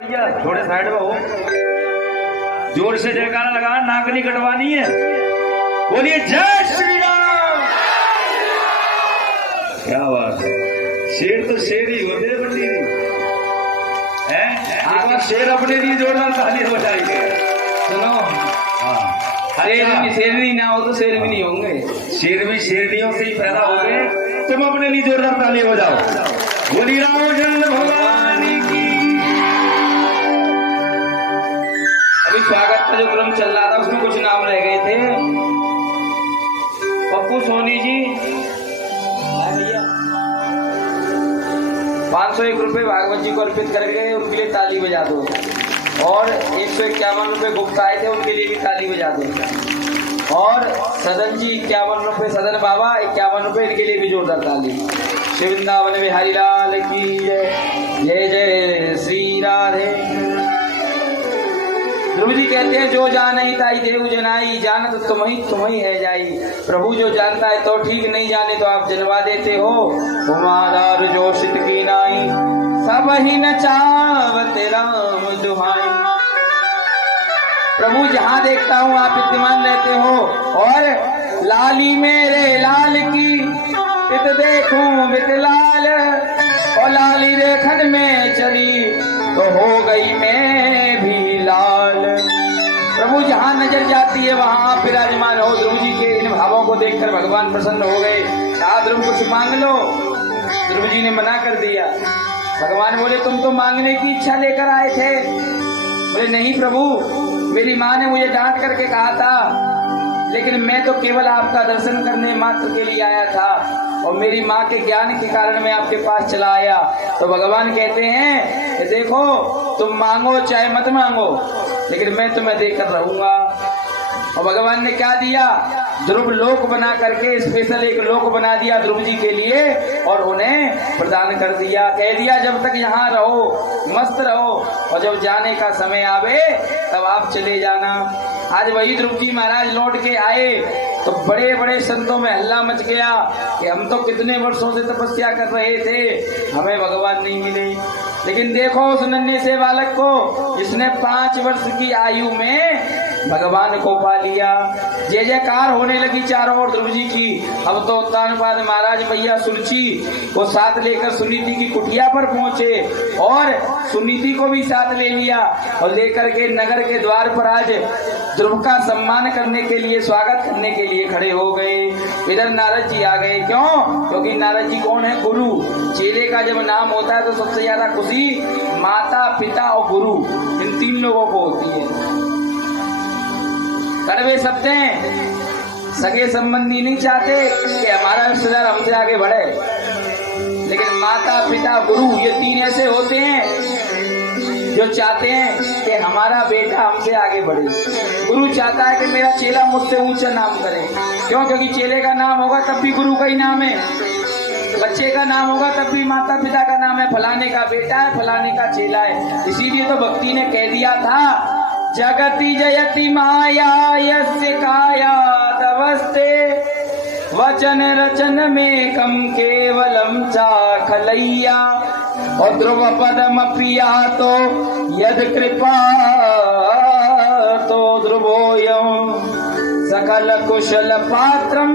थोड़े साइड में हो, जोर से जयकारा लगा, नाक नहीं कटवानी है। बोलिए जय श्री राम। क्या बात है, शेर तो शेर ही होते हैं बंदी हैं। आगे शेर अपने लिए जोरदार ताली बजाएंगे। सुनो, हाँ, शेरनी ना हो तो शेर भी नहीं होंगे। शेर भी शेरनियों से ही पैदा हो गए। तुम अपने लिए जोरदार ताली बजाओ। बोली रामचंद्र भगवान की। अभी स्वागत का जो क्रम चल रहा था उसमें कुछ नाम रह गए थे। पप्पू सोनी जी, भैया 501 रुपए भागवत जी को अर्पित करके उनके लिए ताली बजा दो। और 151 रुपए गुप्ता आए थे, उनके लिए भी ताली बजा दो। और सदन जी 51 रुपए, सदन बाबा 51 रुपए, इनके लिए भी जोरदार ताली। श्री वृंदावन बिहारी लाल की जय। जय जय श्री राधे। ध्रुव जी कहते हैं जो जाने ताई देव जनाई, जानत तुम ही है जाई। प्रभु जो जानता है तो ठीक, नहीं जाने तो आप जनवा देते हो। कुमार जो शित की नाई, सब ही न चावत राम दुहाई। प्रभु जहाँ देखता हूँ आप विद्यमान रहते हो। और लाली मेरे लाल की इत देखूं बित लाल, और लाली रेखन में चली तो हो गई मैं भी लाल। प्रभु जहाँ नजर जाती है वहाँ आप विराजमान हो। ध्रुव जी के इन भावों को देखकर भगवान प्रसन्न हो गए। कहा ध्रुव कुछ मांग लो। ध्रुव जी ने मना कर दिया। भगवान बोले तुम तो मांगने की इच्छा लेकर आए थे। बोले नहीं प्रभु, मेरी माँ ने मुझे डांट करके कहा था, लेकिन मैं तो केवल आपका दर्शन करने मात्र के लिए आया था, और मेरी माँ के ज्ञान के कारण मैं आपके पास चला आया। तो भगवान कहते हैं कि देखो तुम मांगो चाहे मत मांगो, लेकिन मैं तुम्हें देकर रहूंगा। और भगवान ने क्या दिया? ध्रुव लोक बना करके स्पेशल एक लोक बना दिया ध्रुव जी के लिए, और उन्हें प्रदान कर दिया। कह दिया जब तक यहाँ रहो, मस्त रहो, और जब जाने का समय आवे तब आप चले जाना। आज वही ध्रुव जी महाराज लौट के आए तो बड़े बड़े संतों में हल्ला मच गया कि हम तो कितने वर्षों से तपस्या कर रहे थे, हमें भगवान नहीं मिले। लेकिन देखो उस नन्हे से बालक को, जिसने 5 वर्ष की आयु में भगवान को पा लिया। जय जयकार होने लगी चारों ओर ध्रुव जी की। अब तो उत्तानपाद महाराज भैया सुरुचि को साथ लेकर सुनीति की कुटिया पर पहुंचे, और सुनीति को भी साथ ले लिया, और लेकर के नगर के द्वार पर आज ध्रुव का सम्मान करने के लिए, स्वागत करने के लिए खड़े हो गए। इधर नारद जी आ गए। क्यों? क्योंकि नारद जी कौन है? गुरु। चेले का जब नाम होता है तो सबसे ज्यादा खुशी माता, पिता और गुरु, इन 3 लोगों को होती है। कड़वे शब्द हैं, सगे संबंधी नहीं चाहते कि हमारा रिश्तेदार हमसे आगे बढ़े, लेकिन माता, पिता, गुरु, ये 3 ऐसे होते हैं जो चाहते हैं कि हमारा बेटा हमसे आगे बढ़े। गुरु चाहता है कि मेरा चेला मुझसे ऊंचा नाम करे। क्यों? क्योंकि चेले का नाम होगा तब भी गुरु का ही नाम है, बच्चे का नाम होगा तब भी माता पिता का नाम है, फलाने का बेटा है, फलाने का चेला है। इसीलिए तो भक्ति ने कह दिया था, जगति जयति माया यस्य काया तवस्ते, वचन रचन में कम केवलम चाखलैया। और ध्रुव पदम प्रिया तो यद कृपा तो ध्रुवोयम, सकल कुशल पात्रम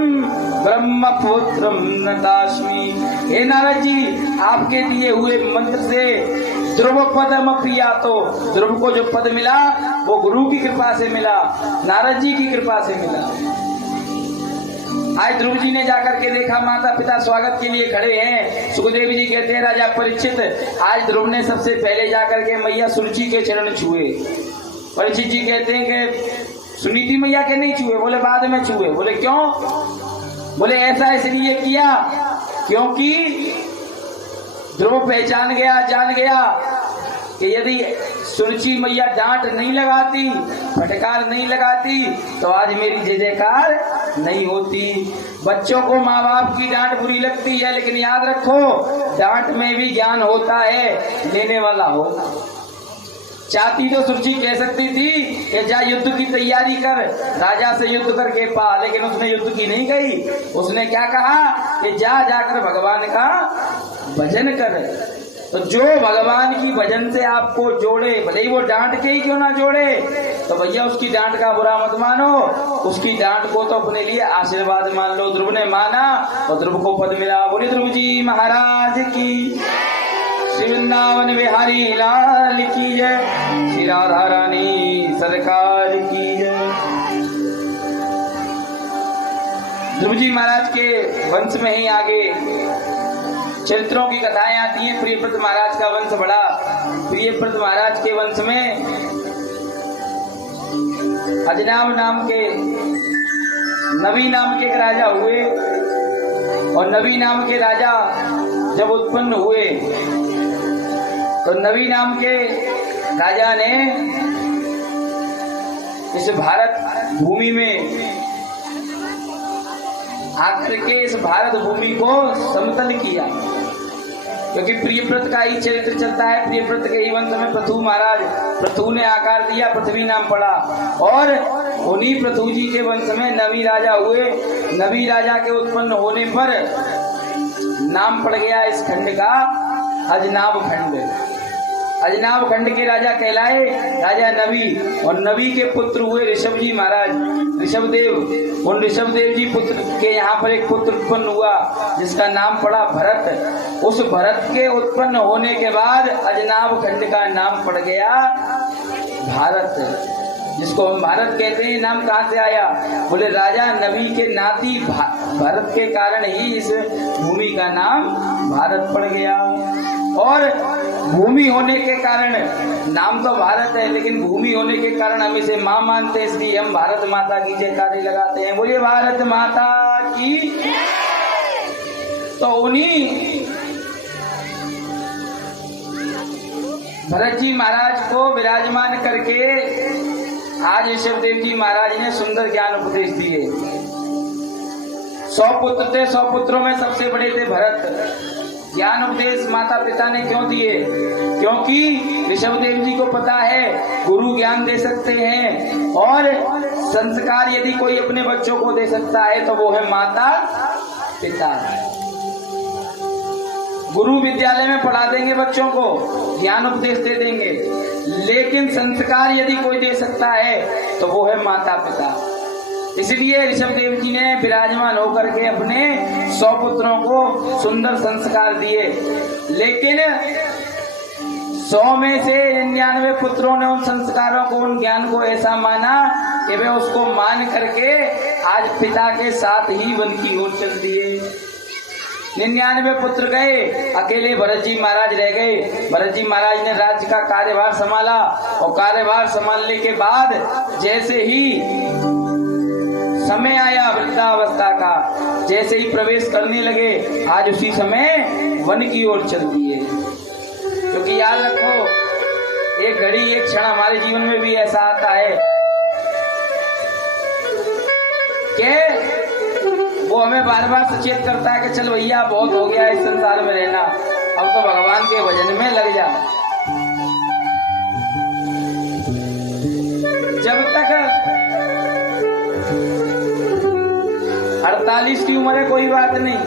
ब्रह्मपुत्रम नतास्मि। हे नारद जी, आपके दिए हुए मंत्र से ध्रुव पदम प्रिया, तो ध्रुव को जो पद मिला वो गुरु की कृपा से मिला, नारद जी की कृपा से मिला। आज ध्रुव जी ने जाकर के देखा माता पिता स्वागत के लिए खड़े हैं। सुखदेव जी कहते हैं राजा परीक्षित, आज ध्रुव ने सबसे पहले जाकर के मैया सुरुचि के चरण छुए। परीक्षित जी कहते हैं कि सुनीति मैया के नहीं छुए। बोले बाद में छुए। बोले क्यों? बोले ऐसा इसलिए किया क्योंकि ध्रुव पहचान गया, जान गया कि यदि सुरुचि मैया डांट नहीं लगाती, फटकार नहीं लगाती, तो आज मेरी जय जयकार नहीं होती। बच्चों को माँ बाप की डांट बुरी लगती है, लेकिन याद रखो डांट में भी ज्ञान होता है, लेने वाला हो। चाहती तो सुरुचि कह सकती थी कि जा युद्ध की तैयारी कर, राजा से युद्ध करके पा, लेकिन उसने युद्ध की नहीं कही। उसने क्या कहा कि जा जाकर भगवान का भजन कर। तो जो भगवान की भजन से आपको जोड़े, भले ही वो डांट के ही क्यों ना जोड़े, तो भैया उसकी डांट का बुरा मत मानो, उसकी डांट को तो अपने लिए आशीर्वाद मान लो। ध्रुव ने माना और ध्रुव को पद मिला। बोले ध्रुव जी महाराज की, श्री वृंदावन बिहारी लाल की जय, श्री राधा रानी सरकार की जय। ध्रुव जी महाराज के वंश में ही आगे चरित्रों की कथाएं आती हैं। प्रियव्रत महाराज का वंश बड़ा, प्रियव्रत महाराज के वंश में अजनाब नाम के, नबी नाम के एक राजा हुए, और नबी नाम के राजा जब उत्पन्न हुए तो नबी नाम के राजा ने इस भारत भूमि में आकर के इस भारत भूमि को समतल किया, क्योंकि प्रियव्रत का ही चरित्र चलता है। प्रियव्रत के ही वंश में पृथु महाराज, पृथु ने आकार दिया, पृथ्वी नाम पड़ा, और उन्हीं पृथु जी के वंश में नबी राजा हुए। नबी राजा के उत्पन्न होने पर नाम पड़ गया इस खंड का अजनाब खंड। अजनाब खंड के राजा कहलाए राजा नबी, और नबी के पुत्र हुए ऋषभ जी महाराज, ऋषभदेव। उन ऋषभदेव जी पुत्र के यहाँ पर एक पुत्र उत्पन्न हुआ जिसका नाम पड़ा भरत। उस भरत के उत्पन्न होने के बाद अजनाब खंड का नाम पड़ गया भारत, जिसको हम भारत कहते हैं। नाम कहाँ से आया? बोले राजा नबी के नाती भरत के कारण ही इस भूमि का नाम भारत पड़ गया। और भूमि होने के कारण, नाम तो भारत है लेकिन भूमि होने के कारण हम इसे माँ मानते हैं, इसलिए हम भारत माता की जयकारे लगाते हैं। बोलिए भारत माता की। तो उन्हीं भरत जी महाराज को विराजमान करके आज ऋषभदेव जी महाराज ने सुंदर ज्ञान उपदेश दिए। 100 पुत्र थे, 100 पुत्रों में सबसे बड़े थे भरत। ज्ञान उपदेश माता पिता ने क्यों दिए? क्योंकि ऋषभदेव जी को पता है गुरु ज्ञान दे सकते हैं, और संस्कार यदि कोई अपने बच्चों को दे सकता है तो वो है माता पिता। गुरु विद्यालय में पढ़ा देंगे बच्चों को, ज्ञान उपदेश दे देंगे, लेकिन संस्कार यदि कोई दे सकता है तो वो है माता पिता। इसलिए ऋषभदेव जी ने विराजमान होकर के अपने 100 पुत्रों को सुंदर संस्कार दिए, लेकिन 100 में से 99 पुत्रों ने उन संस्कारों को, उन ज्ञान को ऐसा माना कि वे उसको मान करके आज पिता के साथ ही वन की ओर चल दिए। 99 पुत्र गए, अकेले भरत जी महाराज रह गए। भरत जी महाराज ने राज्य का कार्यभार संभाला, और कार्यभार संभालने के बाद जैसे ही समय आया वृद्धावस्था का, जैसे ही प्रवेश करने लगे, आज उसी समय वन की ओर चल दिए। क्योंकि याद रखो, एक घड़ी, एक क्षण हमारे जीवन में भी ऐसा आता है कि वो हमें बार बार सचेत करता है कि चल भैया बहुत हो गया इस संसार में रहना, अब तो भगवान के भजन में लग जा। जब तक 48 की उम्र है कोई बात नहीं,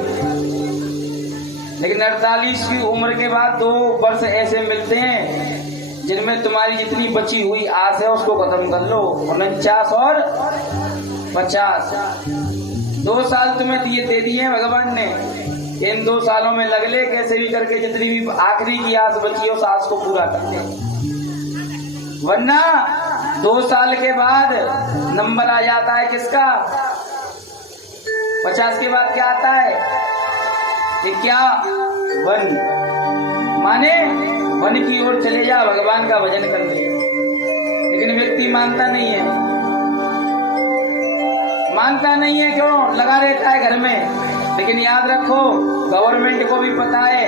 लेकिन 48 की उम्र के बाद 2 वर्ष ऐसे मिलते हैं जिनमें तुम्हारी जितनी बची हुई आस है उसको खत्म कर लो। 49 और 50, 2 साल तुम्हें दे दिए भगवान ने। इन 2 सालों में लग ले, कैसे भी करके जितनी भी आखिरी की आस बची है उस आस को पूरा कर ले, वरना 2 साल के बाद नंबर आ जाता है किसका? 50 के बाद क्या आता है? 51। माने वन की ओर चले जा, भगवान का भजन कर ले। लेकिन व्यक्ति मानता नहीं है, मानता नहीं है। क्यों? लगा रहता है घर में। लेकिन याद रखो, गवर्नमेंट को भी पता है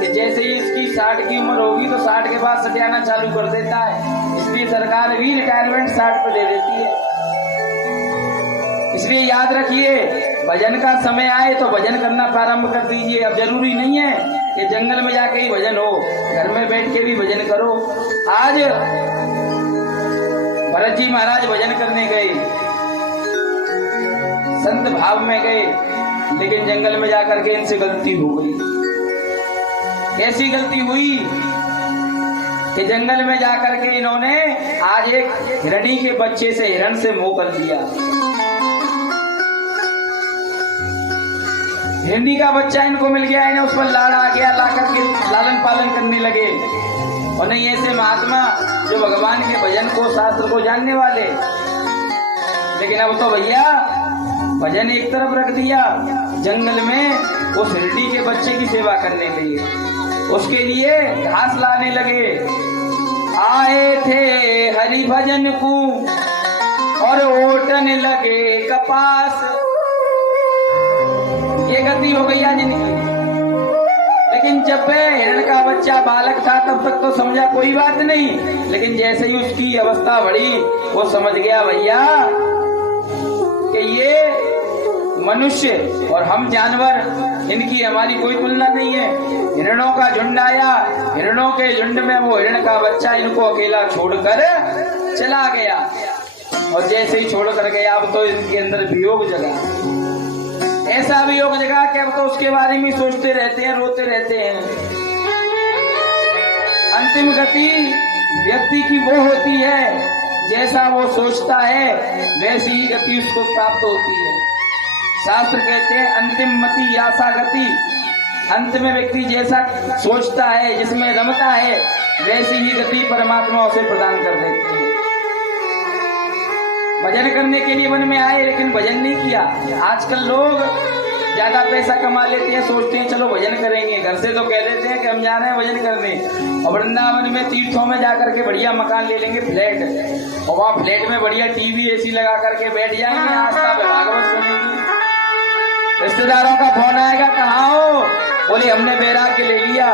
कि जैसे ही इसकी 60 की उम्र होगी तो 60 के बाद सटियाना चालू कर देता है, इसलिए सरकार भी रिटायरमेंट 60 पे दे देती है। इसलिए याद रखिए, भजन का समय आए तो भजन करना प्रारंभ कर दीजिए। अब जरूरी नहीं है कि जंगल में जाके ही भजन हो, घर में बैठ के भी भजन करो। आज भरत जी महाराज भजन करने गए, संत भाव में गए, लेकिन जंगल में जाकर के इनसे गलती हो गई। ऐसी गलती हुई कि जंगल में जाकर के इन्होंने आज एक हिरणी के बच्चे से, हिरण से मोह कर दिया। हिरणी का बच्चा इनको मिल गया, इन्हें उस पर लाड़ आ गया, लाकर के लालन पालन करने लगे। और नहीं ऐसे महात्मा जो भगवान के भजन को, शास्त्र को जानने वाले। लेकिन अब तो भैया भजन एक तरफ रख दिया, जंगल में उस हिरणी के बच्चे की सेवा करने लगे, उसके लिए घास लाने लगे। आए थे हरि भजन को और ओटने लगे कपास। ये गति हो गई आज इनकी। लेकिन जब हिरण का बच्चा बालक था तब तक तो समझा कोई बात नहीं, लेकिन जैसे ही उसकी अवस्था बढ़ी वो समझ गया भैया कि ये मनुष्य और हम जानवर, इनकी हमारी कोई तुलना नहीं है। हिरणों का झुंड आया, हिरणों के झुंड में वो हिरण का बच्चा इनको अकेला छोड़कर चला गया। और जैसे ही छोड़कर गया अब तो इनके अंदर वियोग जगा, ऐसा वियोग जगा कि अब तो उसके बारे में सोचते रहते हैं, रोते रहते हैं। अंतिम गति व्यक्ति की वो होती है, जैसा वो सोचता है वैसी ही गति उसको प्राप्त होती है। शास्त्र कहते हैं अंतिम मति आशा गति। अंत में व्यक्ति जैसा सोचता है, जिसमें रमता है, वैसी ही गति परमात्मा उसे प्रदान कर देते हैं। भजन करने के लिए वन में आए लेकिन भजन नहीं किया। आजकल लोग ज्यादा पैसा कमा लेते हैं, सोचते हैं चलो भजन करेंगे, घर से तो कह देते हैं कि हम जा रहे हैं भजन करने, और वृंदावन में तीर्थों में जाकर के बढ़िया मकान ले लेंगे, फ्लैट, और वहाँ फ्लैट में बढ़िया टीवी एसी लगा करके बैठ जाएंगे, आस्था भागवत सुनेंगे। रिश्तेदारों का फोन आएगा, कहाँ हो? बोले हमने बैराग्य ले लिया,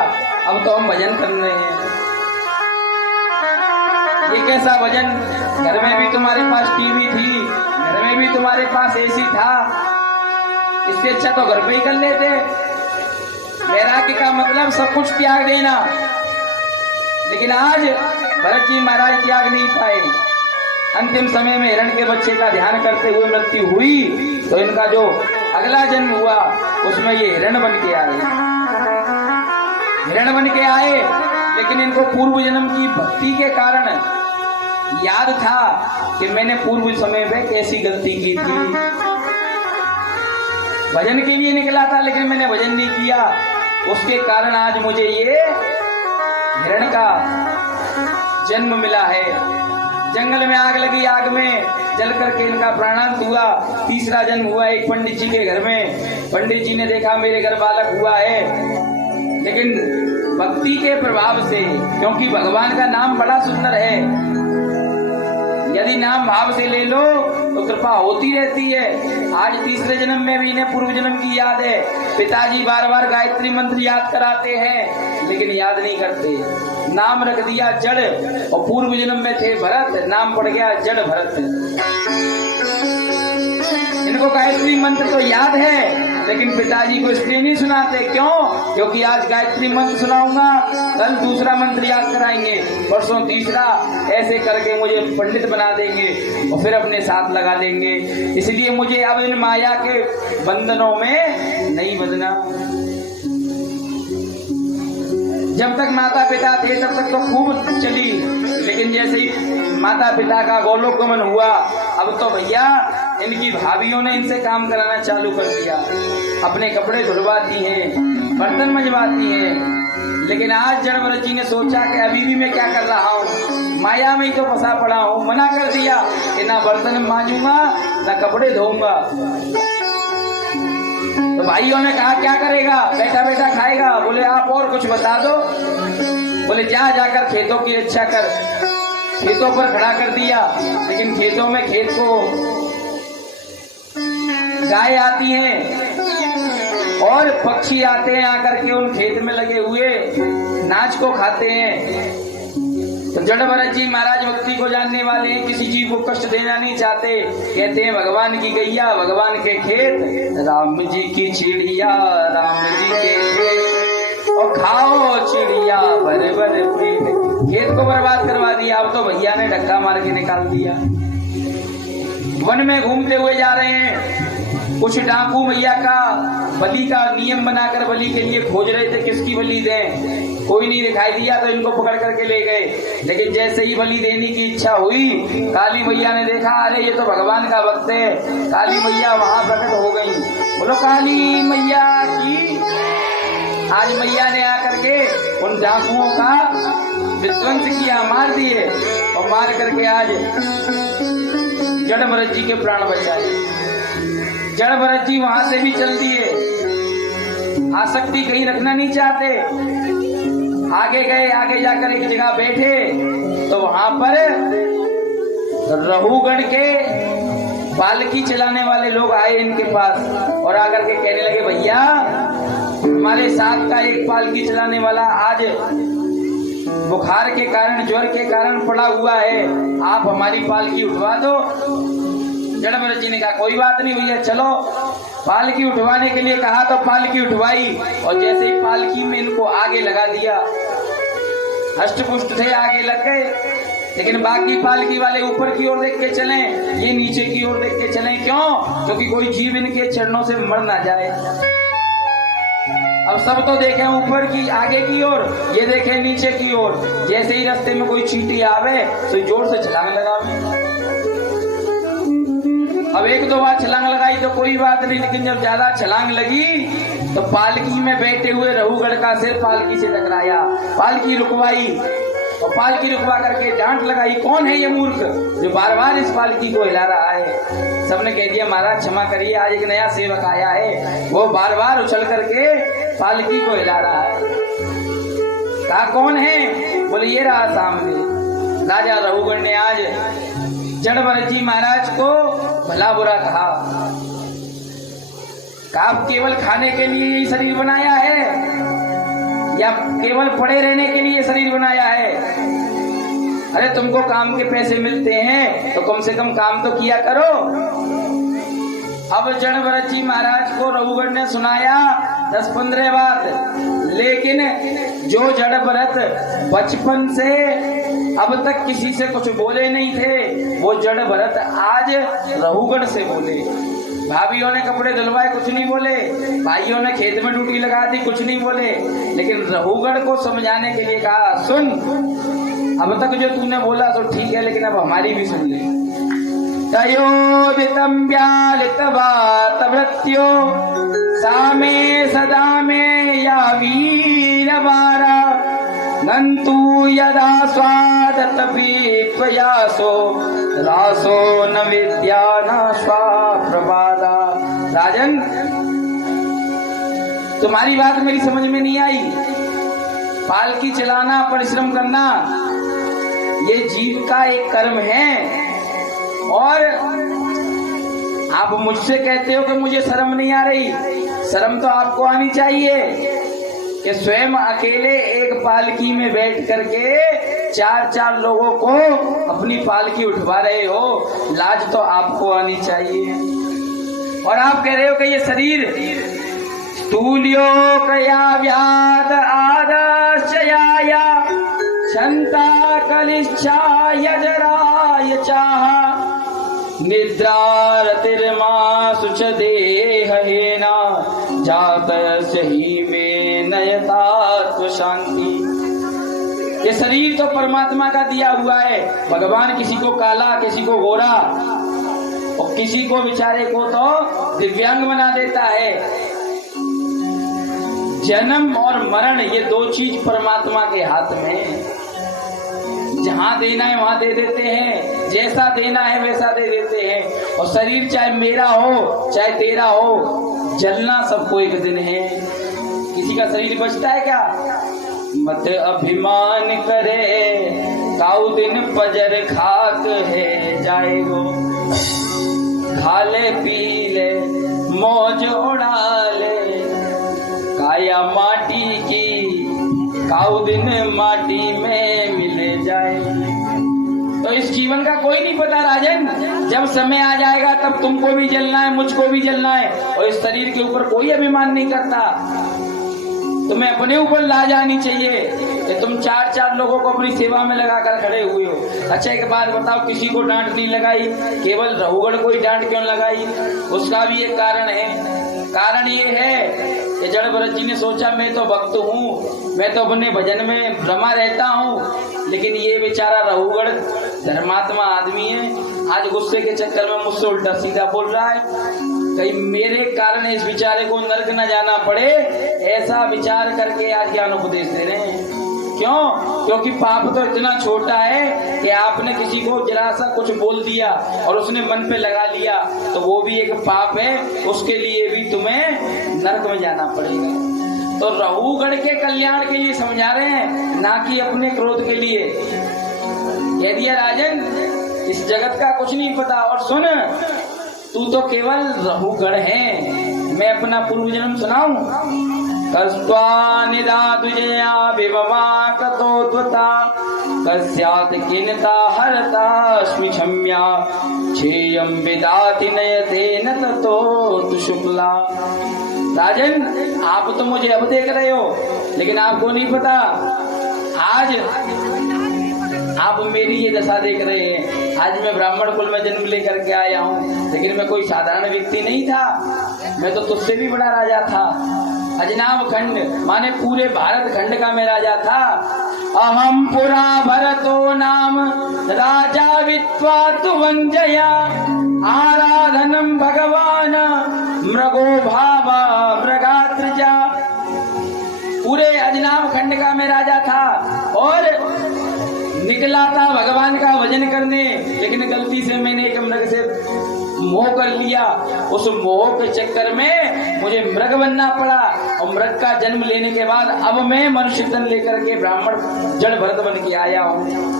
अब तो हम भजन कर रहे हैं। ये कैसा भजन? घर में भी तुम्हारे पास टीवी थी, घर में भी तुम्हारे पास एसी था, इससे अच्छा तो घर पे ही कर लेते। बैराग्य का मतलब सब कुछ त्याग देना। लेकिन आज भरत जी महाराज त्याग नहीं पाए। अंतिम समय में हिरण के बच्चे का ध्यान करते हुए मृत्यु हुई, तो इनका जो अगला जन्म हुआ उसमें ये हिरण बन के आए। हिरण बन के आए, लेकिन इनको पूर्व जन्म की भक्ति के कारण याद था कि मैंने पूर्व समय में कैसी गलती की थी। भजन के लिए निकला था लेकिन मैंने भजन नहीं किया, उसके कारण आज मुझे ये हिरण का जन्म मिला है। जंगल में आग लगी, आग में जल करके इनका प्राणांत हुआ। तीसरा जन्म हुआ एक पंडित जी के घर में। पंडित जी ने देखा मेरे घर बालक हुआ है, लेकिन भक्ति के प्रभाव से, क्योंकि भगवान का नाम बड़ा सुंदर है, यदि नाम भाव से ले लो तो कृपा होती रहती है। आज तीसरे जन्म में भी इन्हें पूर्व जन्म की याद है। पिताजी बार बार गायत्री मंत्र याद कराते हैं लेकिन याद नहीं करते। नाम रख दिया जड़, और पूर्व जन्म में थे भरत, नाम पड़ गया जड़ भरत। इनको गायत्री मंत्र तो याद है लेकिन पिताजी को इसलिए नहीं सुनाते। क्यों? क्योंकि आज गायत्री मंत्र सुनाऊंगा, कल दूसरा मंत्र याद कराएंगे, परसों तीसरा, ऐसे करके मुझे पंडित बना देंगे और फिर अपने साथ लगा देंगे। इसलिए मुझे अब इन माया के बंधनों में नहीं बंधना। जब तक माता पिता थे तब तक तो खूब चली, लेकिन जैसे ही माता पिता का गोलोक गमन हुआ, अब तो भैया इनकी भाभियों ने इनसे काम कराना चालू कर दिया। अपने कपड़े धुलवाती हैं, बर्तन मंजवाती हैं। लेकिन आज जड़भरत जी ने सोचा कि अभी भी मैं क्या कर रहा हूँ, माया में ही तो फंसा पड़ा हूँ। मना कर दिया कि ना बर्तन मांजूंगा ना कपड़े धोऊंगा। तो भाइयों ने कहा क्या करेगा, बैठा बैठा खाएगा? बोले आप और कुछ बता दो। बोले जा जाकर खेतों की रक्षा कर। खेतों पर खड़ा कर दिया, लेकिन खेतों में खेत को गाय आती हैं और पक्षी आते हैं, आकर के उन खेत में लगे हुए नाच को खाते हैं। तो जड़भरत जी महाराज भक्ति को जानने वाले हैं, किसी जीव को कष्ट देना नहीं चाहते। कहते हैं भगवान की गैया, भगवान के खेत, राम जी की चिड़िया, राम जी के खेत, और खाओ चिड़िया भर भर पेट। खेत को बर्बाद करवा दिया। अब तो भैया ने धक्का मार के निकाल दिया। वन में घूमते हुए जा रहे हैं, कुछ डाकू मैया का बलि का नियम बनाकर बलि के लिए खोज रहे थे, किसकी बलि दें। कोई नहीं दिखाई दिया तो इनको पकड़ करके ले गए। लेकिन जैसे ही बलि देने की इच्छा हुई, काली मैया ने देखा, अरे ये तो भगवान का भक्त है। काली मैया वहां प्रकट हो गई। बोलो काली मैया की। आज मैया ने आकर के उन डाकुओं का विध्वंस किया, मार दिए, और मार करके आज जड़ भरत जी के प्राण बचाए। जड़ भरत जी वहां से भी चल दिए, आसक्ति कहीं रखना नहीं चाहते। आगे गए, आगे जाकर एक जगह बैठे तो वहां पर रहुगण के पालकी चलाने वाले लोग आए इनके पास और आकर के कहने लगे, भैया हमारे साथ का एक पालकी चलाने वाला आज बुखार के कारण, ज्वर के कारण पड़ा हुआ है, आप हमारी पालकी उठवा दो। जड़ भरत जी ने कहा, कोई बात नहीं भैया, चलो। पालकी उठवाने के लिए कहा तो पालकी उठवाई, और जैसे ही पालकी में इनको आगे लगा दिया, हष्टपुष्ट थे, आगे लग गए। लेकिन बाकी पालकी वाले ऊपर की ओर देख के चले, ये नीचे की ओर देख के चले। क्यों? क्योंकि कोई जीव इनके चरणों से मर ना जाए। अब सब तो देखें ऊपर की, आगे की ओर, ये देखें नीचे की ओर। जैसे ही रास्ते में कोई चींटी आवे तो जोर से छलांग लगावे। अब एक दो बार छलांग लगाई तो कोई बात नहीं, लेकिन जब ज्यादा छलांग लगी तो पालकी में बैठे हुए रहुगढ़ का सिर पालकी से टकराया। पालकी रुकवाई, और पालकी रुकवा करके डांट लगाई, कौन है ये मूर्ख जो बार बार इस पालकी को हिला रहा है। सबने कह दिया, महाराज क्षमा करिए, आज एक नया सेवक आया है, वो बार बार उछल करके पालकी को हिला रहा है। कहा कौन है? बोले ये रहा सामने। राजा रहुगढ़ ने आज जड़ भरत जी महाराज को भला बुरा कहा। आप केवल खाने के लिए ये शरीर बनाया है या केवल पड़े रहने के लिए शरीर बनाया है? अरे तुमको काम के पैसे मिलते हैं तो कम से कम काम तो किया करो। अब जड़ भरत जी महाराज को रहुगढ़ ने सुनाया 10-15 बात, लेकिन जो जड़ भरत बचपन से अब तक किसी से कुछ बोले नहीं थे, वो जड़ भरत आज रहुगढ़ से बोले। भाभीयों ने कपड़े धुलवाए, कुछ नहीं बोले। भाइयों ने खेत में ड्यूटी लगा दी, कुछ नहीं बोले। लेकिन रहुगढ़ को समझाने के लिए कहा, सुन, अब तक जो तूने बोला तो ठीक है, लेकिन अब हमारी भी सुन ले। तयोदितं व्यालितवातवृत्यो सामे सदा में या वीरवारा नन्तु यदा स्वादतपि त्वयासो रासो न विद्या न स्वाप्रवादा। राजन, तुम्हारी बात मेरी समझ में नहीं आई। पालकी चलाना, परिश्रम करना, ये जीव का एक कर्म है, और आप मुझसे कहते हो कि मुझे शर्म नहीं आ रही। शर्म तो आपको आनी चाहिए कि स्वयं अकेले एक पालकी में बैठ करके 4-4 लोगों को अपनी पालकी उठवा रहे हो। लाज तो आपको आनी चाहिए। और आप कह रहे हो कि ये शरीर स्थूल्यो कया व्याध आदर्शयाया क्षंता कलिच्छा यजराय चाहा निद्रारतिर्मा सुच देहेना जातस्य ही में नयतात्व शांति। ये शरीर तो परमात्मा का दिया हुआ है। भगवान किसी को काला, किसी को गोरा, और किसी को बेचारे को तो दिव्यांग बना देता है। जन्म और मरण, ये दो चीज परमात्मा के हाथ में है। जहां देना है वहां दे देते हैं, जैसा देना है वैसा दे देते हैं। और शरीर चाहे मेरा हो चाहे तेरा हो, जलना सबको एक दिन है। किसी का शरीर बचता है क्या? मत अभिमान करे काउ दिन पजर खाक है जाएगो, खा ले पी ले मौज उड़ा ले, काया माटी की काउ दिन माटी में मिले जाए। तो इस जीवन का कोई नहीं पता राजन। जब समय आ जाएगा तब तुमको भी जलना है, मुझको भी जलना है। और इस शरीर के ऊपर कोई अभिमान नहीं करता। तुम्हें अपने ऊपर लाज आनी चाहिए कि तुम 4-4 लोगों को अपनी सेवा में लगाकर खड़े हुए हो। अच्छा एक बात बताओ, किसी को डांट नहीं लगाई, केवल रहुगण को ही डांट क्यों लगाई? उसका भी एक कारण है। कारण ये है कि जड़ भरत जी ने सोचा मैं तो भक्त हूँ, मैं तो अपने भजन में भ्रमा रहता हूँ, लेकिन ये बेचारा रहुगण धर्मात्मा आदमी है, आज गुस्से के चक्कर में मुझसे उल्टा सीधा बोल रहा है। कहीं मेरे कारण इस बेचारे को नरक न जाना पड़े, ऐसा विचार करके आज ज्ञान उपदेश दे रहे हैं। क्यों? क्योंकि पाप तो इतना छोटा है कि आपने किसी को जरा सा कुछ बोल दिया और उसने मन पे लगा लिया, तो वो भी एक पाप है, उसके लिए भी तुम्हें नरक में जाना पड़ेगा। तो रहुगण के कल्याण के लिए समझा रहे हैं, ना कि अपने क्रोध के लिए। कह दिया राजन, इस जगत का कुछ नहीं पता, और सुन तू तो केवल रहुगण है। मैं अपना पूर्व जन्म सुनाऊं? कस्त्वा निदातुजया विभवा कतोत्वता कस्यात् किन्ता हरतास्मि क्षम्या छेयं विदाति नयते न ततो तु शुक्ला। राजन, आप तो मुझे अब देख रहे हो, लेकिन आपको नहीं पता आज आप मेरी ये दशा देख रहे हैं। आज मैं ब्राह्मण कुल में जन्म लेकर के आया हूँ, लेकिन मैं कोई साधारण व्यक्ति नहीं था, मैं तो तुझसे भी बड़ा राजा था। अजनाम खंड माने पूरे भारत खंड का मैं राजा था। अहम पुरा भरतो नाम राजा वित्वा तु वंजया आराधनम भगवान मृगो भावा मृगात्रजा। पूरे अजनाम खंड का मैं राजा था और निकला था भगवान का भजन करने, लेकिन गलती से मैंने एक मृग से मोह कर लिया। उस मोह के चक्कर में मुझे मृग बनना पड़ा, और मृग का जन्म लेने के बाद अब मैं मनुष्य तन लेकर के ब्राह्मण जड़ भरत बन के आया हूँ।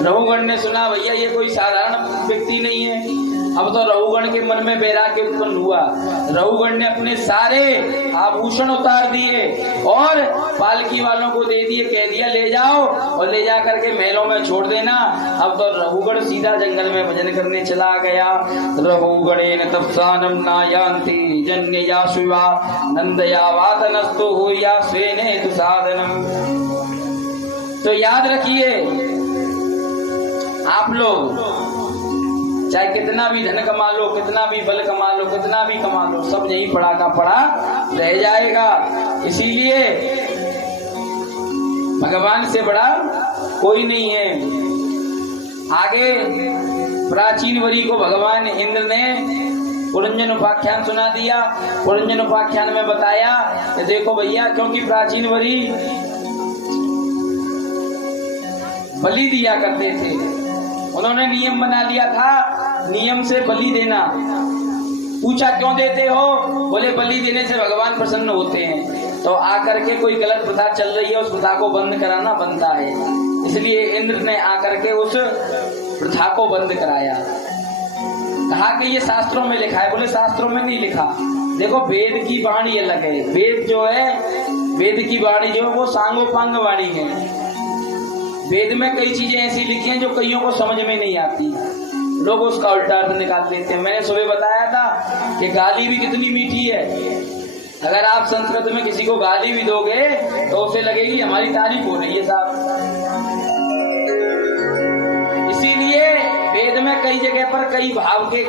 रहुगण ने सुना भैया ये कोई साधारण व्यक्ति नहीं है। अब तो रहुगण के मन में वैराग्य उत्पन्न हुआ। रहुगण ने अपने सारे आभूषण उतार दिए और पालकी वालों को दे दिए, कह दिया ले जाओ और ले जा करके महलों में छोड़ देना। अब तो रहुगण सीधा जंगल में भजन करने चला गया। रहुगणेन तपसानम नायांति जन्यया शिवा नंदया वातनस्तु हुया स्वेने तु साधनम। तो याद रखिए आप लोग, चाहे कितना भी धन कमा लो, कितना भी बल कमा लो, कितना भी कमा लो, सब यही पड़ा का पड़ा रह जाएगा। इसीलिए भगवान से बड़ा कोई नहीं है। आगे प्राचीन वरी को भगवान इंद्र ने पुरंजन उपाख्यान सुना दिया। पुरंजन उपाख्यान में बताया कि देखो भैया, क्योंकि प्राचीन वरी बलि दिया करते थे, उन्होंने नियम बना लिया था नियम से बलि देना। पूछा क्यों देते हो? बोले बलि देने से भगवान प्रसन्न होते हैं। तो आकर के कोई गलत प्रथा चल रही है, उस प्रथा को बंद कराना बनता है, इसलिए इंद्र ने आकर के उस प्रथा को बंद कराया। कहा कि ये शास्त्रों में लिखा है। बोले शास्त्रों में नहीं लिखा, देखो वेद की वाणी अलग है। वेद जो है, वेद की वाणी जो है वो सांगोपांग वाणी है। वेद में कई चीजें ऐसी लिखी हैं जो कईयों को समझ में नहीं आती, लोग उसका उल्टा अर्थ निकाल लेते हैं। मैंने सुबह बताया था कि गाली भी कितनी मीठी है। अगर आप संस्कृत में किसी को गाली भी दोगे तो उसे लगेगी हमारी तारीफ हो रही है साहब। इसीलिए वेद में कई जगह पर कई भाव के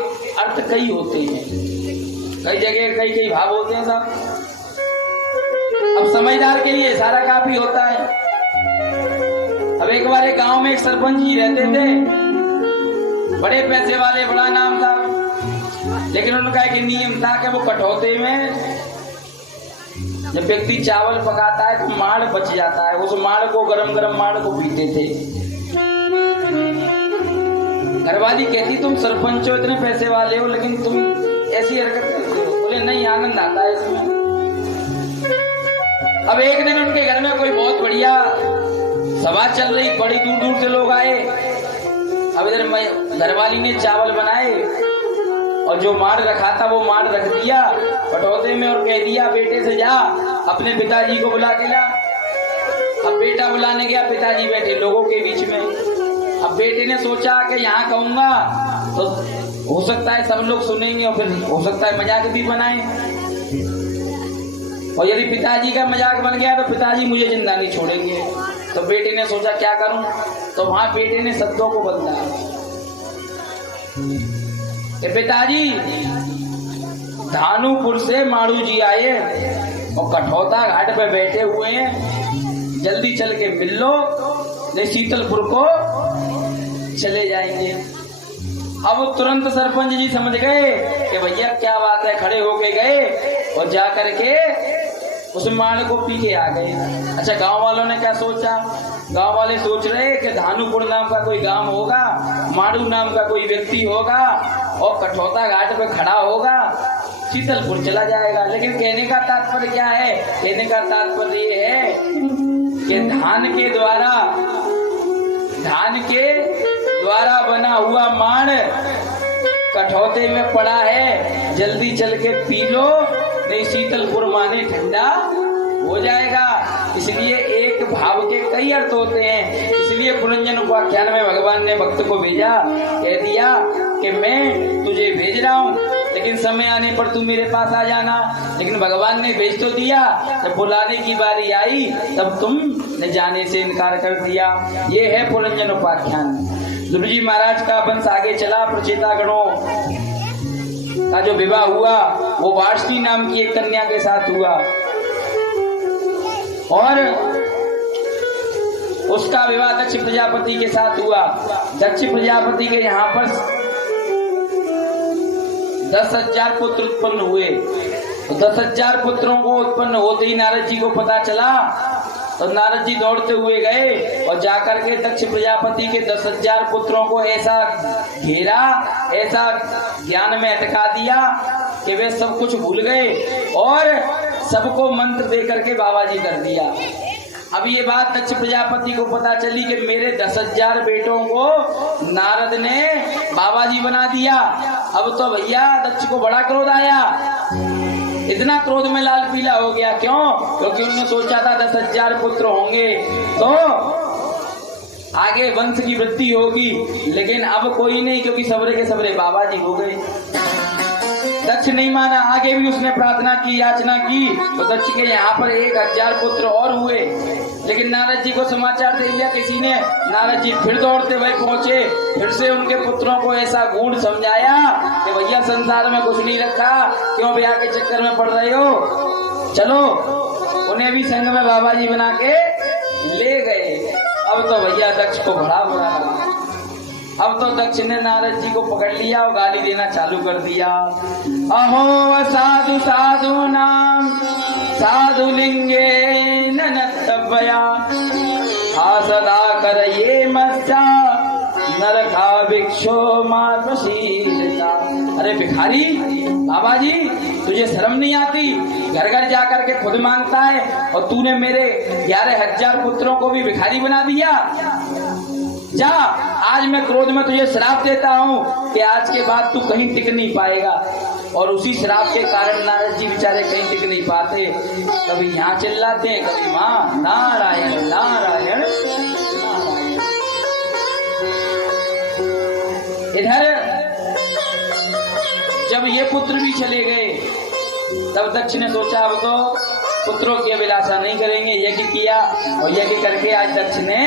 अर्थ कई होते हैं, कई जगह कई कई भाव होते हैं साहब। अब समझदार के लिए सारा काफी होता है। अब एक बार एक गांव में एक सरपंच जी रहते थे, बड़े पैसे वाले, बड़ा नाम था, लेकिन उनका एक नियम था कि वो कटौते में जब व्यक्ति चावल पकाता है तो माड़ बच जाता है, उस माड़ को गरम गरम माड़ को पीते थे। घरवाली कहती तुम सरपंच हो, इतने पैसे वाले हो, लेकिन तुम ऐसी हरकत करते हो। बोले नहीं, आनंद आता है इसमें। अब एक दिन उनके घर में कोई बहुत बढ़िया सभा चल रही, बड़ी दूर दूर से लोग आए। अब इधर घरवाली ने चावल बनाए और जो माड़ रखा था वो माड़ रख दिया कटौते में और कह दिया बेटे से जा अपने पिताजी को बुला के ला। अब बेटा बुलाने गया, पिताजी बैठे लोगों के बीच में। अब बेटे ने सोचा कि यहाँ कहूंगा तो हो सकता है सब लोग सुनेंगे और फिर हो सकता है मजाक भी बनाए, और यदि पिताजी का मजाक बन गया तो पिताजी मुझे जिंदा नहीं छोड़ेंगे। तो बेटे ने सोचा क्या करूं, तो वहां बेटे ने शब्दों को बदला कि पिताजी धानुपुर से माड़ू जी आए और कठौता घाट पे बैठे हुए हैं, जल्दी चल के मिल लो, नहीं शीतलपुर को चले जाएंगे। अब तुरंत सरपंच जी समझ गए कि भैया क्या बात है, खड़े होके गए और जा करके उस माड़ को पी के आ गए। अच्छा, गांव वालों ने क्या सोचा? गांव वाले सोच रहे कि धानुपुर नाम का कोई गांव होगा, माड़ू नाम का कोई व्यक्ति होगा और कठौता घाट पे खड़ा होगा, शीतलपुर चला जाएगा। लेकिन कहने का तात्पर्य क्या है? कहने का तात्पर्य ये है कि धान के द्वारा बना हुआ माड़ कठौते में पड़ा है, जल्दी चल के पी लो, नहीं शीतलपुर माने ठंडा हो जाएगा। इसलिए एक भाव के कई अर्थ होते हैं। इसलिए पुरंजन उपाख्यान में भगवान ने भक्त को भेजा, कह दिया कि मैं तुझे भेज रहा हूँ, लेकिन समय आने पर तू मेरे पास आ जाना। लेकिन भगवान ने भेज तो दिया, जब बुलाने की बारी आई तब तुमने जाने से इनकार कर दिया। ये है पुरंजन उपाख्यान। ध्रुव जी महाराज का वंश आगे चला। प्रचेता गणों का जो विवाह हुआ वो वार्ष्णी नाम की एक कन्या के साथ हुआ और उसका विवाह दक्ष प्रजापति के साथ हुआ। दक्ष प्रजापति के यहाँ पर 10,000 पुत्र उत्पन्न हुए। 10,000 पुत्रों को उत्पन्न होते ही नारद जी को पता चला, तो नारद जी दौड़ते हुए गए और जाकर के दक्ष प्रजापति के 10,000 पुत्रों को ऐसा घेरा, ऐसा ज्ञान में अटका दिया कि वे सब कुछ भूल गए और सबको मंत्र दे करके बाबा जी कर दिया। अब ये बात दक्ष प्रजापति को पता चली कि मेरे 10,000 बेटों को नारद ने बाबा जी बना दिया। अब तो भैया दक्ष को बड़ा क्रोध आया, इतना क्रोध में लाल पीला हो गया। क्यों? क्योंकि उन्होंने सोचा था 10,000 पुत्र होंगे तो आगे वंश की वृद्धि होगी, लेकिन अब कोई नहीं, क्योंकि सबरे के सबरे बाबा जी हो गए। दक्ष नहीं माना, आगे भी उसने प्रार्थना की, याचना की, तो दक्ष के यहाँ पर 1,000 पुत्र और हुए। लेकिन नारद जी को समाचार दे दिया किसी ने। नारद जी फिर दौड़ते हुए पहुंचे, फिर से उनके पुत्रों को ऐसा गूढ़ समझाया कि भैया संसार में कुछ नहीं रखा, क्यों ब्याह के चक्कर में पड़ रहे हो, चलो। उन्हें भी संग में बाबा जी बना के ले गए। अब तो भैया दक्ष को बड़ा बुरा लगा। अब तो दक्ष ने नारद जी को पकड़ लिया और गाली देना चालू कर दिया। अहो साधु साधु नाम साधु लिंगे नत्तव्या आसदा कर ये मस्सा नरका भिक्षो मार्गशीलता। अरे भिखारी, बाबा जी तुझे शर्म नहीं आती? घर घर जाकर के खुद मांगता है और तूने मेरे 11,000 पुत्रों को भी भिखारी बना दिया। जा, आज मैं क्रोध में तुझे श्राप देता हूँ कि आज के बाद तू कहीं टिक नहीं पाएगा। और उसी श्राप के कारण नारद जी बेचारे कहीं टिक नहीं पाते, कभी यहाँ चिल्लाते हैं, कभी वहाँ। नारायण नारायण नारायण। इधर जब ये पुत्र भी चले गए तब दक्ष ने सोचा अब तो पुत्रों की अभिलाषा नहीं करेंगे। यज्ञ किया और यज्ञ करके आज दक्ष ने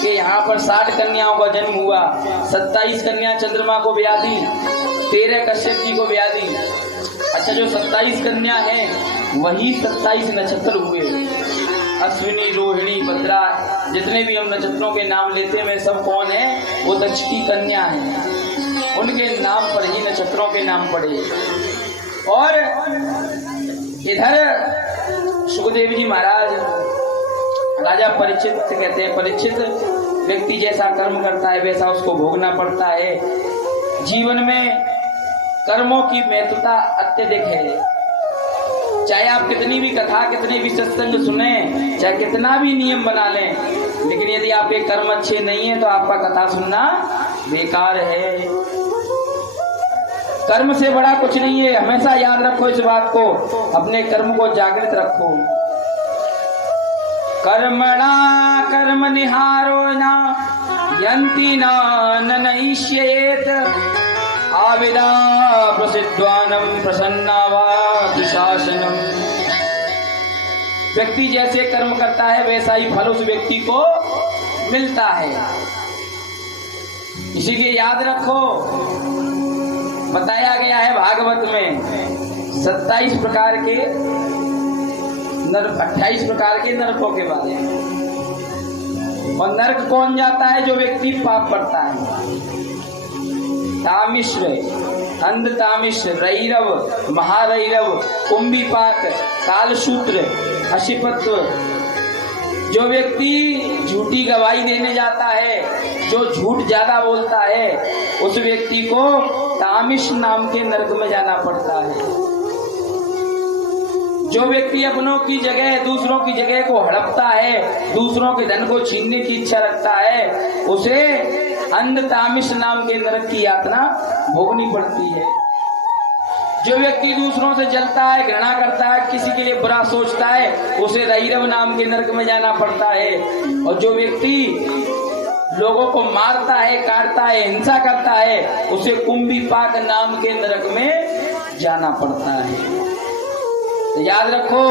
कि यहाँ पर 60 कन्याओं का जन्म हुआ। 27 कन्या चंद्रमा को ब्याह दी, 13 कश्यप जी को ब्याह दी। अच्छा, जो 27 कन्या हैं वही 27 नक्षत्र हुए। अश्विनी, रोहिणी, भद्रा, जितने भी हम नक्षत्रों के नाम लेते हैं सब कौन है? वो दक्ष की कन्या है। उनके नाम पर ही नक्षत्रों के नाम पड़े। और इधर सुखदेव जी महाराज, राजा परीक्षित कहते हैं, परीक्षित व्यक्ति जैसा कर्म करता है वैसा उसको भोगना पड़ता है। जीवन में कर्मों की महत्वता अत्यधिक है। चाहे आप कितनी भी कथा, कितने भी सत्संग सुने, चाहे कितना भी नियम बना लें, लेकिन यदि आपके कर्म अच्छे नहीं है तो आपका कथा सुनना बेकार है। कर्म से बड़ा कुछ नहीं है। हमेशा याद रखो इस बात को, अपने कर्म को जागृत रखो। कर्मणा कर्म निहारो न यन्ति न नैष्येत आविदा प्रसिद्धानम प्रसन्ना वा दुशासनम। व्यक्ति जैसे कर्म करता है वैसा ही फल उस व्यक्ति को मिलता है। इसीलिए याद रखो, बताया गया है भागवत में 27 प्रकार के 28 प्रकार के नरकों के बारे में। और नरक कौन जाता है? जो व्यक्ति पाप करता है। तामिश्र, अंध तामिश्र, रैरव, महारैरव, कुंभीपाक, कालसूत्र, अशिपत्व। जो व्यक्ति झूठी गवाही देने जाता है, जो झूठ ज्यादा बोलता है, उस व्यक्ति को तामिश नाम के नरक में जाना पड़ता है। जो व्यक्ति अपनों की जगह दूसरों की जगह को हड़पता है, दूसरों के धन को छीनने की इच्छा रखता है, उसे अंध तामिश नाम के नरक की यातना भोगनी पड़ती है। जो व्यक्ति दूसरों से जलता है, घृणा करता है, किसी के लिए बुरा सोचता है, उसे रैरव नाम के नरक में जाना पड़ता है। और जो व्यक्ति लोगों को मारता है, काटता है, हिंसा करता है, उसे कुंभीपाक नाम के नरक में जाना पड़ता है। तो याद रखो,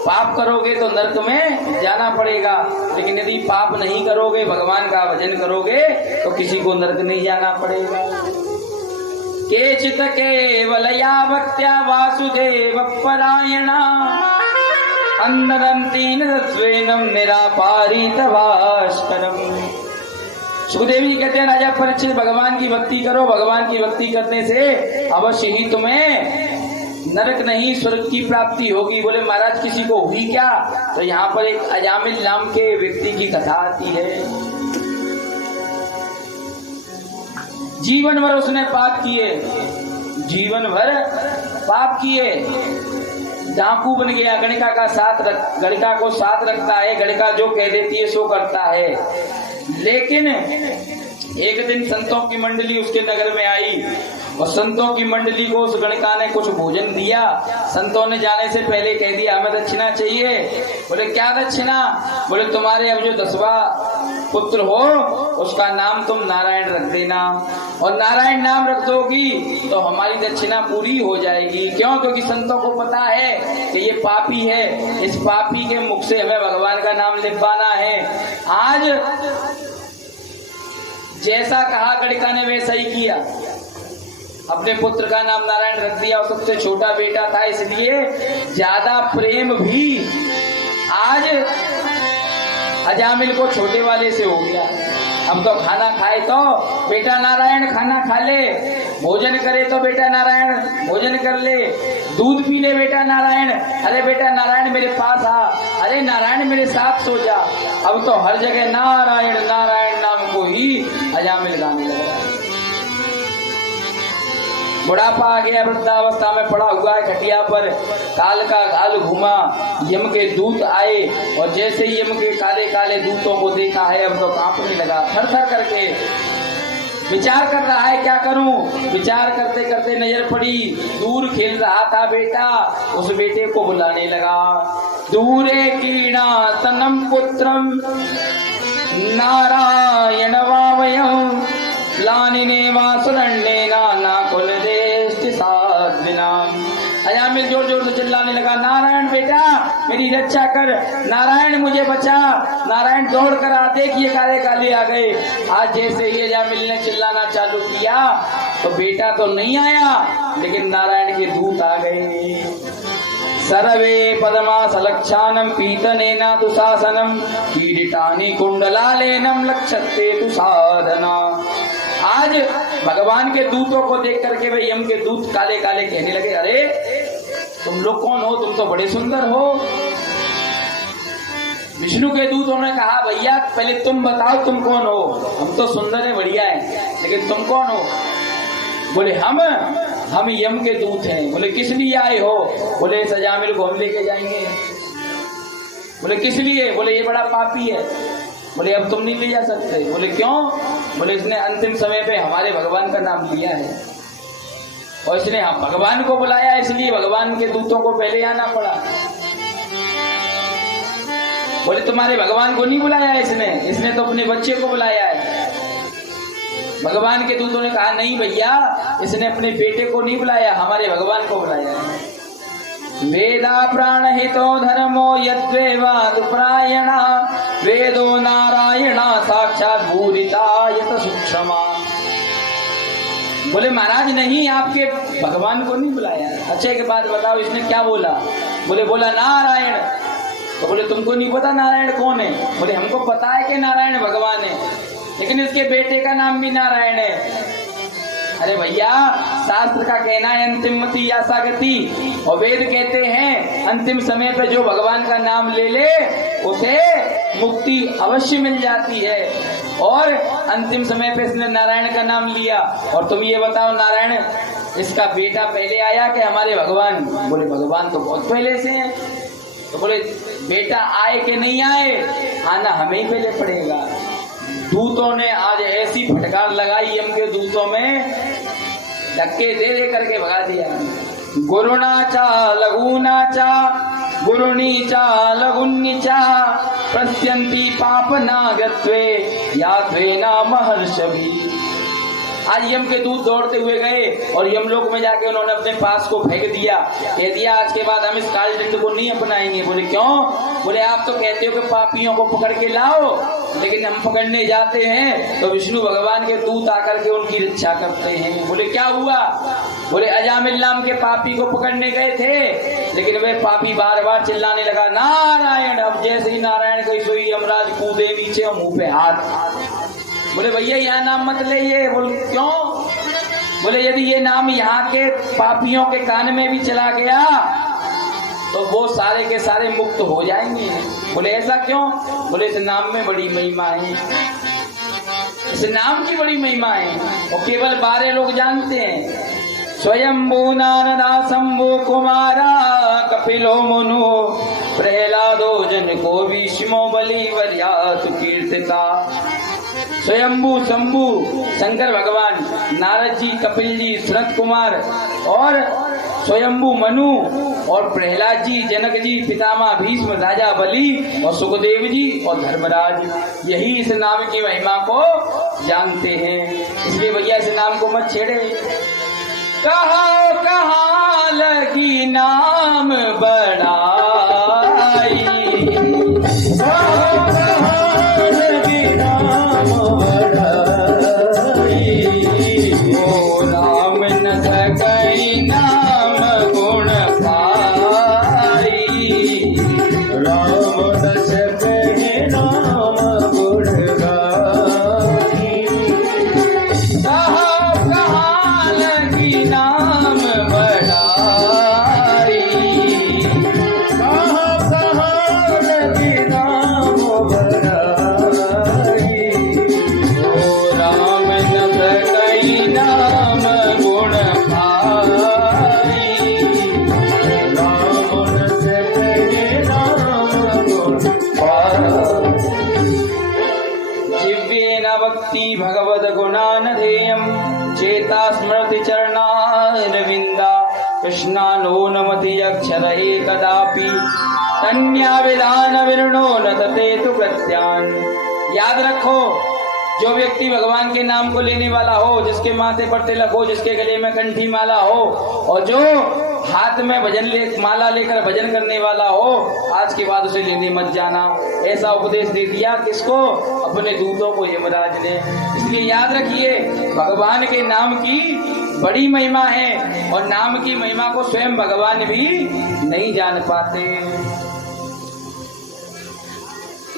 पाप करोगे तो नरक में जाना पड़ेगा, लेकिन यदि पाप नहीं करोगे, भगवान का भजन करोगे, तो किसी को नरक नहीं जाना पड़ेगा। केचित केवलया भक्त्या वासुदेव परायणा अन्नदन्ति नरस्वेनम निरापारित भास्करम। सुखदेव जी कहते हैं, राजा परीक्षित, भगवान की भक्ति करो। भगवान की भक्ति करने से अवश्य ही तुम्हें नरक नहीं स्वर्ग की प्राप्ति होगी। बोले महाराज किसी को हुई क्या? तो यहाँ पर एक अजामिल नाम के व्यक्ति की कथा आती है। जीवन भर उसने पाप किए, जीवन भर पाप किए, डाकू बन गया, गणिका को साथ रखता है, गणिका जो कह देती है सो करता है। लेकिन एक दिन संतों की मंडली उसके नगर में आई और संतों की मंडली को उस गणिका ने कुछ भोजन दिया। संतों ने जाने से पहले कह दिया हमें दक्षिणा चाहिए। बोले क्या दक्षिणा? बोले तुम्हारे अब जो 10वां पुत्र हो उसका नाम तुम नारायण रख देना, और नारायण नाम रख दोगी तो हमारी दक्षिणा पूरी हो जाएगी। क्यों? क्योंकि संतों को पता है कि ये पापी है, इस पापी के मुख से हमें भगवान का नाम लिखवाना है। आज जैसा कहा गणिका ने वैसा ही किया, अपने पुत्र का नाम नारायण रख दिया। और सबसे छोटा बेटा था, इसलिए ज्यादा प्रेम भी आज अजामिल को छोटे वाले से हो गया। अब तो खाना खाए तो बेटा नारायण खाना खा ले, भोजन करे तो बेटा नारायण भोजन कर ले, दूध पी ले बेटा नारायण, अरे बेटा नारायण मेरे पास आ, अरे नारायण मेरे साथ सो जा। अब तो हर जगह नारायण नारायण नाम को ही अजामिल गाने लगा। बुढ़ापा आ गया, वृद्धावस्था में पड़ा हुआ है खटिया पर, काल का गाल घूमा, यम के दूत आए और जैसे ही यम के काले काले दूतों को देखा है अब तो कांपने लगा, थर थर करके विचार कर रहा है क्या करूं। विचार करते करते नजर पड़ी, दूर खेल रहा था बेटा, उस बेटे को बुलाने लगा। दूरे कीड़ा तनम पुत्रम नारायण वावयं लानिने वासुरण्ये नाना कुल देश साधनाम। अजामिल जोर जोर से चिल्लाने लगा, नारायण बेटा मेरी रक्षा कर, नारायण मुझे बचा, नारायण दौड़ कर आ, देखिए काले काले आ गए। आज जैसे ही अजामिल ने चिल्लाना चालू किया तो बेटा तो नहीं आया, लेकिन नारायण के दूत आ गए। सर्वे पद्मासलक्षानं पीतनेन दुशासनं कीरीटानि कुंडलालेनं लक्ष्यते तु साधना। आज भगवान के दूतों को देख करके वे यम के दूत काले काले कहने लगे, अरे तुम लोग कौन हो? तुम तो बड़े सुंदर हो। विष्णु के दूतों ने कहा, भैया पहले तुम बताओ तुम कौन हो? हम तो सुंदर है, बढ़िया है, लेकिन तुम कौन हो? बोले हम यम के दूत हैं। बोले किस लिए आए हो? बोले इस अजामिल को हम लेके जाएंगे। बोले किस लिए? बोले ये बड़ा पापी है। बोले अब तुम नहीं ले जा सकते। बोले क्यों? बोले इसने अंतिम समय पे हमारे भगवान का नाम लिया है और इसने हम भगवान को बुलाया, इसलिए भगवान के दूतों को पहले आना पड़ा। बोले तुम्हारे भगवान को नहीं बुलाया इसने तो अपने बच्चे को बुलाया है। भगवान के दूतों ने कहा, नहीं भैया इसने अपने बेटे को नहीं बुलाया, हमारे भगवान को बुलाया है। वेदा प्राणहितो धर्मो यद्वेवादुपरायण वेदो नारायण साक्षात भूरिता यत सूक्ष्मा। बोले महाराज नहीं, आपके भगवान को नहीं बुलाया। अच्छे के बाद बताओ इसने क्या बोला? बोला नारायण। तो बोले तुमको नहीं पता नारायण कौन है? बोले हमको पता है कि नारायण भगवान है, लेकिन इसके बेटे का नाम भी नारायण है। अरे भैया, शास्त्र का कहना है अंतिम मति आशा गति, और वेद कहते हैं अंतिम समय पे जो भगवान का नाम ले ले उसे मुक्ति अवश्य मिल जाती है। और अंतिम समय पे इसने नारायण का नाम लिया। और तुम ये बताओ, नारायण इसका बेटा पहले आया कि हमारे भगवान? बोले भगवान तो बहुत पहले से है। तो बोले बेटा आए कि नहीं आए, आना हमें ही पहले पड़ेगा। दूतों ने आज ऐसी फटकार लगाई, यम के दूतों में धक्के दे दे करके भगा दिया। गुरुणाचा लघुनाचा गुरुनीचा लघुन्नीचा प्रस्यन्ति पापनागत्वे यात्वेना महर्षभि। आज यम के दूत दौड़ते हुए गए और यमलोक में जाके उन्होंने अपने पास को फेंक दिया, कह दिया आज के बाद हम इस काल दंड को नहीं अपनाएंगे। बोले क्यों? बोले आप तो कहते हो कि पापियों को पकड़ के लाओ, लेकिन हम पकड़ने जाते हैं तो विष्णु भगवान के दूत आकर के उनकी रक्षा करते हैं। बोले क्या हुआ? बोले अजामिल नाम के पापी को पकड़ने गए थे, लेकिन वह पापी बार बार चिल्लाने लगा नारायण। अब जैसे ही नारायण कोई सोई यमराज कूदे नीचे और मुंह पे हाथ। बोले भैया यहाँ नाम मत ले। बोले क्यों? बोले यदि ये नाम यहाँ के पापियों के कान में भी चला गया तो वो सारे के सारे मुक्त हो जाएंगे। बोले ऐसा क्यों? बोले इस नाम में बड़ी महिमा है, इस नाम की बड़ी महिमा है, और केवल 12 लोग जानते हैं। स्वयंभू नारदा शंभु कुमारा कपिलो मुनु प्रहलादो जन को भीष्मो बलि वर्यात कीर्तिता। स्वयंभू शंभु शंकर भगवान, नारद जी, कपिल जी, सुरत कुमार और स्वयंभू मनु और प्रहलाद जी, जनक जी, पितामह भीष्म, राजा बलि और सुखदेव जी और धर्मराज, यही इस नाम की महिमा को जानते हैं। इसलिए भैया इस नाम को मत छेड़े। कहाँ लगी नाम बड़ाई, भगवद गुणानधेयं चेता स्मृति चरणारविंदा कृष्णानो नमति अक्षर एकदापि तन्या विधान विरणो न तते तु प्रत्यान। याद रखो, जो व्यक्ति भगवान के नाम को लेने वाला हो, जिसके माथे पर तिलक हो, जिसके गले में कंठी माला हो, और जो हाथ में माला लेकर भजन करने वाला हो, आज के बाद उसे लेने मत जाना। ऐसा उपदेश दे दिया किसको? अपने दूतों को, यमराज ने। इसलिए याद रखिए, भगवान के नाम की बड़ी महिमा है, और नाम की महिमा को स्वयं भगवान भी नहीं जान पाते।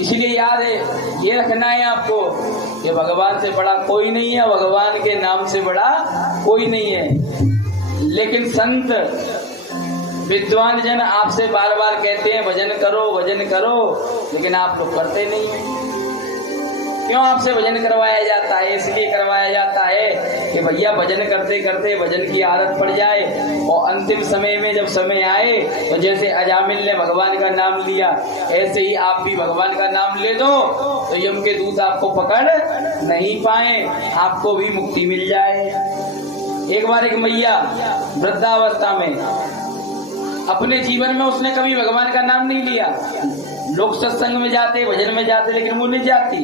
इसलिए याद है, ये रखना है आपको कि भगवान से बड़ा कोई नहीं है, भगवान के नाम से बड़ा कोई नहीं है। लेकिन संत विद्वान जन आपसे बार बार कहते हैं भजन करो भजन करो, लेकिन आप लोग करते नहीं हैं। क्यों आपसे भजन करवाया जाता है? इसलिए करवाया जाता है कि भैया भजन करते करते भजन की आदत पड़ जाए, और अंतिम समय में जब समय आए तो जैसे अजामिल ने भगवान का नाम लिया, ऐसे ही आप भी भगवान का नाम ले दो तो यम के दूत आपको पकड़ नहीं पाए, आपको भी मुक्ति मिल जाए। एक बार एक मैया वृद्धावस्था में, अपने जीवन में उसने कभी भगवान का नाम नहीं लिया। लोग सत्संग में जाते, भजन में जाते, लेकिन वो नहीं जाती।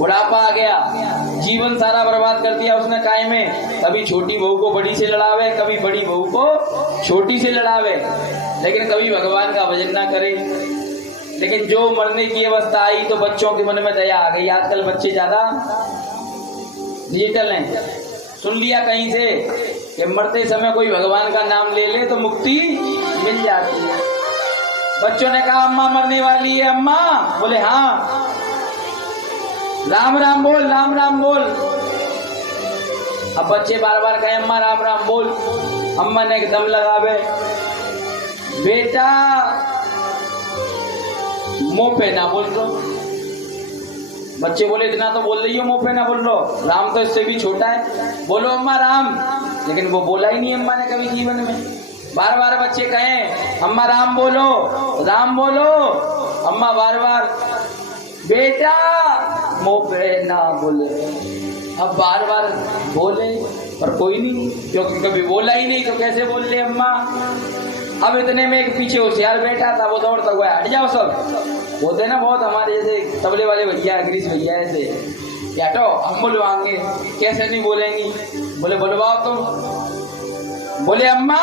बुढ़ापा आ गया, जीवन सारा बर्बाद कर दिया उसने काय में। कभी छोटी बहू को बड़ी से लड़ावे, कभी बड़ी बहू को छोटी से लड़ावे, लेकिन कभी भगवान का भजन ना करे। लेकिन जो मरने की अवस्था आई तो बच्चों के मन में दया आ गई। आजकल बच्चे ज्यादा डिजिटल हैं। सुन लिया कहीं से कि मरते समय कोई भगवान का नाम ले ले तो मुक्ति मिल जाती है। बच्चों ने कहा अम्मा मरने वाली है। अम्मा बोले हाँ, राम राम बोल, राम राम बोल। अब बच्चे बार बार कहे अम्मा राम राम बोल। अम्मा ने एकदम लगावे, बेटा मुंह पे ना बोल दो। बच्चे बोले इतना तो बोल रही हो, मुंह पे ना बोल लो, राम तो इससे भी छोटा है, बोलो अम्मा राम। लेकिन वो बोला ही नहीं अम्मा ने कभी जीवन में। बार बार बच्चे कहें अम्मा राम बोलो, राम बोलो। अम्मा बार बार बेटा मुंह पे ना बोले। अब बार बार बोले पर कोई नहीं, क्योंकि कभी बोला ही नहीं तो कैसे बोल ले अम्मा। अब इतने में एक पीछे होशियार बैठा था, वो दौड़ता हुआ हट जाओ सब। होते ना बहुत हमारे जैसे तबले वाले भैया, गिरीश भैया ऐसे, हटो हम बुलवाएंगे। कैसे नहीं बोलेंगी? बोले बुलवाओ तुम। बोले अम्मा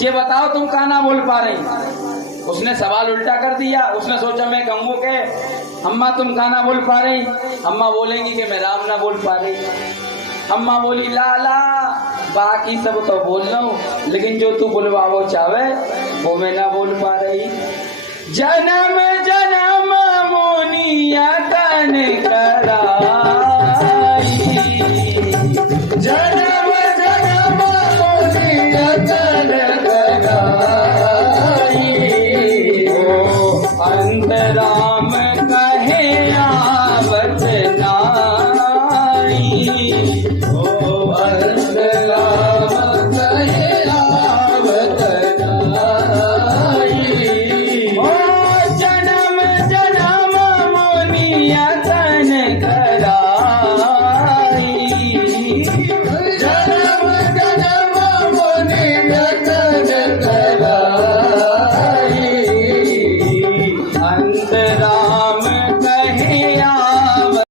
ये बताओ तुम कहाँ ना बोल पा रही। उसने सवाल उल्टा कर दिया। उसने सोचा मैं कहूँ के अम्मा तुम कहाँ ना बोल पा रही। अम्मा बोलेंगी कि मैं राम ना बोल पा रही। अम्मा बोली लाला बाकी सब तो बोल रहा हूँ, लेकिन जो तू बुलवाओ चाहे वो मैं ना बोल पा रही। जन्म